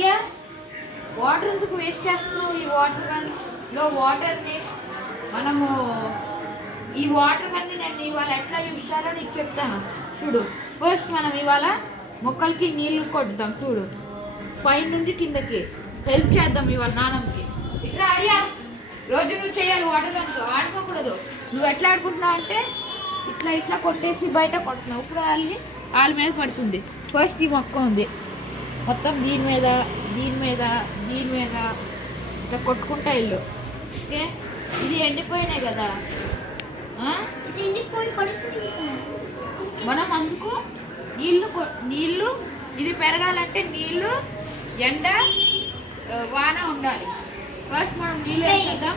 Arya water ఎందుకు waste చేస్తున్నావు? ఈ వాటర్ గన్లో వాటర్ని మనము ఈ వాటర్ గన్ని నేను ఇవాళ ఎట్లా యూజ్ చేయాలో నీకు చెప్తాను చూడు. ఫస్ట్ మనం ఇవాళ మొక్కలకి నీళ్లు కొడదాం చూడు, పైన నుంచి కిందకి హెల్ప్ చేద్దాం ఇవాళ నాన్నకి. ఇట్లా ఆర్య రోజు నువ్వు చేయాలి వాటర్ గన్తో, ఆడుకోకూడదు. నువ్వు ఎట్లా ఆడుకుంటున్నావు అంటే ఇట్లా ఇట్లా కొట్టేసి బయట కొడుతున్నావు. ఇప్పుడు వాళ్ళ మీద పడుతుంది. ఫస్ట్ ఈ మొక్క ఉంది మొత్తం దీని మీద దీని మీద దీని మీద ఇట్లా కొట్టుకుంటా ఇల్లు. ఓకే, ఇది ఎండిపోయినాయి కదా, మనం అందుకు నీళ్ళు ఇది పెరగాలంటే నీళ్ళు ఎండ వాన ఉండాలి. ఫస్ట్ మనం నీళ్ళు వేసేద్దాం.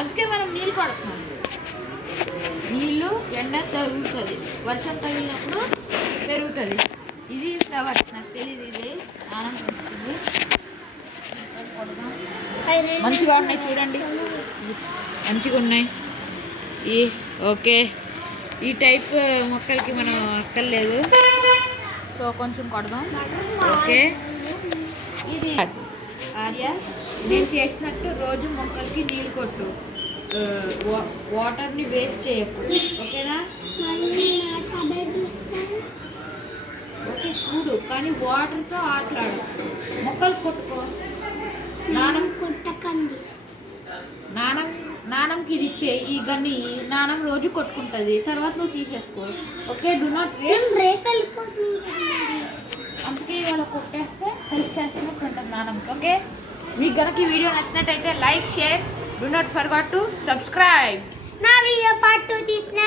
అందుకే మనం నీళ్ళు కొడుతున్నాం. నీళ్ళు ఎండ తగులుతుంది, వర్షం తగిలినప్పుడు పెరుగుతుంది. ఇది ఫ్లవర్స్, నాకు తెలియదు, ఇది ఆనం పెంచుతుంది. మంచిగా ఉన్నాయి చూడండి, మంచిగా ఉన్నాయి. ఓకే, ఈ టైప్ మొక్కలకి మనం అక్కర్లేదు, సో కొంచెం కొడదాం. ఓకే, ఇది ఆర్య నేను చేసినట్టు రోజు మొక్కలకి నీళ్ళు కొట్టు, వాటర్ని వేస్ట్ చేయకు. ఓకేనా? ఓకే చూడు, కానీ వాటర్తో ఆటలాడు. మొక్కలు కొట్టుకో. నానంకి ఇది ఇచ్చే ఈ గన్ని నానం రోజు కొట్టుకుంటుంది, తర్వాత నువ్వు తీసేసుకో. Okay, do not waste. అందుకే ఇవాళ కొట్టేస్తే హెల్ప్ చేస్తున్నట్టు ఉంటుంది నానంకి. ఓకే, మీకు కనుక ఈ వీడియో నచ్చినట్టయితే like, share, do not forget to subscribe. నా వీడియో పార్ట్ 2 తీసిన